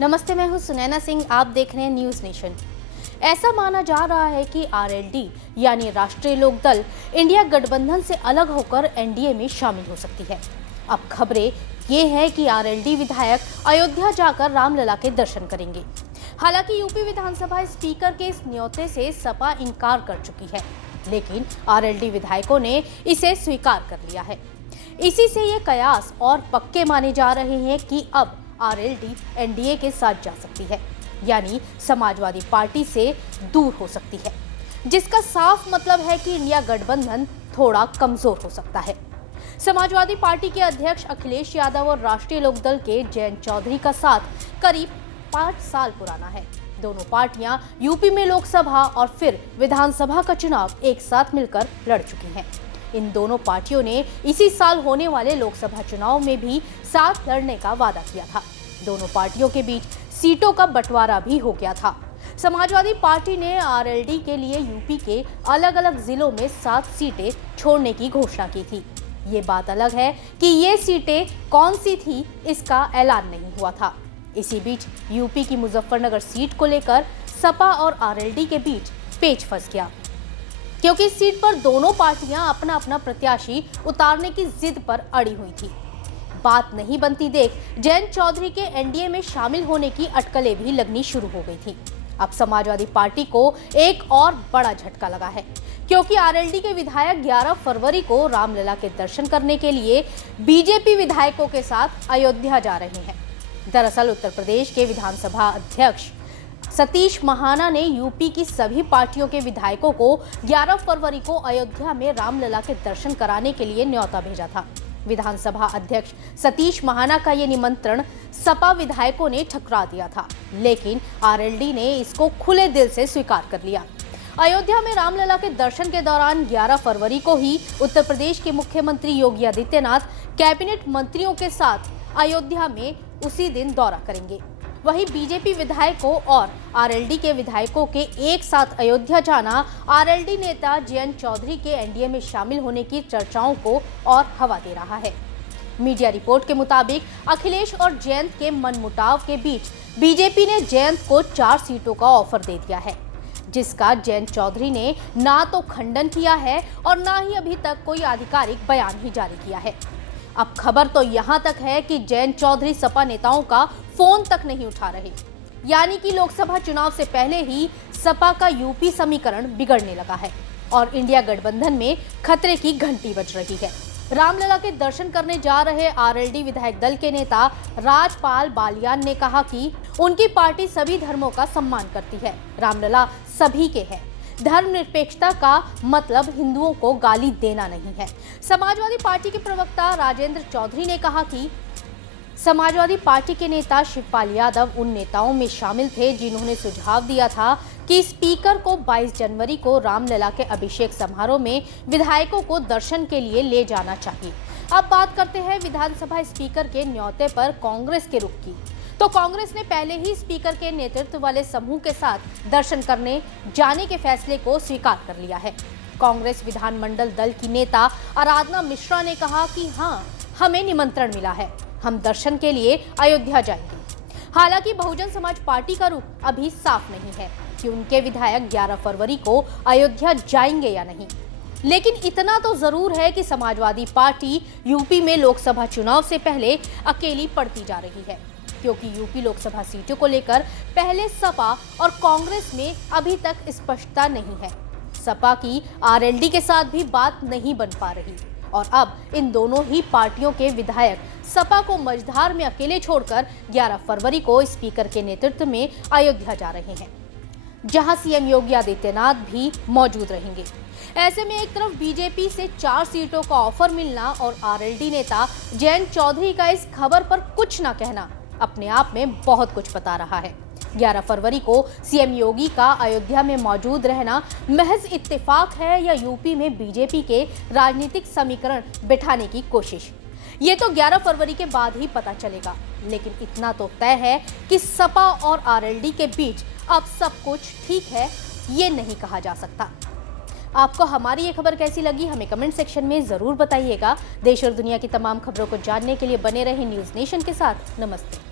नमस्ते, मैं हूं सुनैना सिंह। आप देख रहे हैं न्यूज नेशन। ऐसा माना जा रहा है कि आरएलडी यानी राष्ट्रीय लोक दल इंडिया गठबंधन से अलग होकर एनडीए में शामिल हो सकती है। अब खबरें ये है कि आरएलडी विधायक अयोध्या जाकर रामलला के दर्शन करेंगे। हालांकि यूपी विधानसभा स्पीकर के इस न्योते से सपा इनकार कर चुकी है, लेकिन आरएलडी विधायकों ने इसे स्वीकार कर लिया है। इसी से ये कयास और पक्के माने जा रहे हैं कि अब आरएलडी एनडीए के साथ जा सकती है, यानी समाजवादी पार्टी से दूर हो सकती है, जिसका साफ मतलब है कि इंडिया गठबंधन थोड़ा कमजोर हो सकता है। समाजवादी पार्टी के अध्यक्ष अखिलेश यादव और राष्ट्रीय लोकदल के जयंत चौधरी का साथ करीब 5 साल पुराना है। दोनों पार्टियां यूपी में लोकसभा और फिर विधानसभा का चुनाव एक साथ मिलकर लड़ चुकी हैं। इन दोनों पार्टियों ने इसी साल होने वाले लोकसभा चुनाव में भी साथ लड़ने का वादा किया था। दोनों पार्टियों के बीच सीटों का बंटवारा भी हो गया था। समाजवादी पार्टी ने आरएलडी के लिए यूपी के अलग अलग जिलों में 7 सीटें छोड़ने की घोषणा की थी। ये बात अलग है कि ये सीटें कौन सी थी, इसका ऐलान नहीं हुआ था। इसी बीच यूपी की मुजफ्फरनगर सीट को लेकर सपा और आरएलडी के बीच पेच फंस गया, क्योंकि इस सीट पर दोनों पार्टियां अपना अपना प्रत्याशी उतारने की जिद पर अड़ी हुई थी। बात नहीं बनती देख जयंत चौधरी के एनडीए में शामिल होने की अटकलें भी लगनी शुरू हो गई थी। अब समाजवादी पार्टी को एक और बड़ा झटका लगा है, क्योंकि आरएलडी के विधायक 11 फरवरी को रामलला के दर्शन करने के लिए बीजेपी विधायकों के साथ अयोध्या जा रहे हैं। दरअसल उत्तर प्रदेश के विधानसभा अध्यक्ष सतीश महाना ने यूपी की सभी पार्टियों के विधायकों को 11 फरवरी को अयोध्या में रामलला के दर्शन कराने के लिए न्योता भेजा था। विधानसभा अध्यक्ष सतीश महाना का ये निमंत्रण सपा विधायकों ने ठुकरा दिया था, लेकिन आरएलडी ने इसको खुले दिल से स्वीकार कर लिया। अयोध्या में रामलला के दर्शन के दौरान 11 फरवरी को ही उत्तर प्रदेश के मुख्यमंत्री योगी आदित्यनाथ कैबिनेट मंत्रियों के साथ अयोध्या में उसी दिन दौरा करेंगे। वहीं बीजेपी विधायकों और आरएलडी के विधायकों के एक साथ अयोध्या जाना आरएलडी नेता जयंत चौधरी के एनडीए में शामिल होने की चर्चाओं को और हवा दे रहा है। मीडिया रिपोर्ट के मुताबिक अखिलेश और जयंत के मनमुटाव के बीच बीजेपी ने जयंत को 4 सीटों का ऑफर दे दिया है, जिसका जयंत चौधरी ने ना तो खंडन किया है और ना ही अभी तक कोई आधिकारिक बयान ही जारी किया है। अब खबर तो यहां तक है कि जयंत चौधरी सपा नेताओं का फोन तक नहीं उठा रहे, यानी कि लोकसभा चुनाव से पहले ही सपा का यूपी समीकरण बिगड़ने लगा है और इंडिया गठबंधन में खतरे की घंटी बज रही है। रामलला के दर्शन करने जा रहे आरएलडी विधायक दल के नेता राजपाल बालियान ने कहा कि उनकी पार्टी सभी धर्मों का सम्मान करती है। रामलला सभी के है। धर्मनिरपेक्षता का मतलब हिंदुओं को गाली देना नहीं है। समाजवादी पार्टी के प्रवक्ता राजेंद्र चौधरी ने कहा कि समाजवादी पार्टी के नेता शिवपाल यादव उन नेताओं में शामिल थे जिन्होंने सुझाव दिया था कि स्पीकर को 22 जनवरी को रामलला के अभिषेक समारोह में विधायकों को दर्शन के लिए ले जाना चाहिए। अब बात करते हैं विधानसभा स्पीकर के न्योते पर कांग्रेस के रुख की। तो कांग्रेस ने पहले ही स्पीकर के नेतृत्व वाले समूह के साथ दर्शन करने जाने के फैसले को स्वीकार कर लिया है। कांग्रेस विधानमंडल दल की नेता आराधना मिश्रा ने कहा कि हाँ, हमें निमंत्रण मिला है, हम दर्शन के लिए अयोध्या जाएंगे। हालांकि बहुजन समाज पार्टी का रुख अभी साफ नहीं है कि उनके विधायक 11 फरवरी को अयोध्या जाएंगे या नहीं, लेकिन इतना तो जरूर है कि समाजवादी पार्टी यूपी में लोकसभा चुनाव से पहले अकेली पड़ती जा रही है, क्योंकि यूपी लोकसभा सीटों को लेकर पहले सपा और कांग्रेस में अभी तक स्पष्टता नहीं है। सपा की आरएलडी के साथ भी बात नहीं बन पा रही और अब इन दोनों ही पार्टियों के विधायक सपा को मझधार में अकेले छोड़कर 11 फरवरी को स्पीकर के नेतृत्व में अयोध्या जा रहे हैं, जहां सीएम योगी आदित्यनाथ भी मौजूद रहेंगे। ऐसे में एक तरफ बीजेपी से 4 सीटों का ऑफर मिलना और आरएलडी नेता जयंत चौधरी का इस खबर पर कुछ न कहना अपने आप में बहुत कुछ बता रहा है। 11 फरवरी को सीएम योगी का अयोध्या में मौजूद रहना महज इत्तेफाक है या यूपी में बीजेपी के राजनीतिक समीकरण बिठाने की कोशिश, ये तो 11 फरवरी के बाद ही पता चलेगा। लेकिन इतना तो तय है कि सपा और आरएलडी के बीच अब सब कुछ ठीक है, ये नहीं कहा जा सकता। आपको हमारी ये खबर कैसी लगी, हमें कमेंट सेक्शन में जरूर बताइएगा। देश और दुनिया की तमाम खबरों को जानने के लिए बने रहें न्यूज नेशन के साथ। नमस्ते।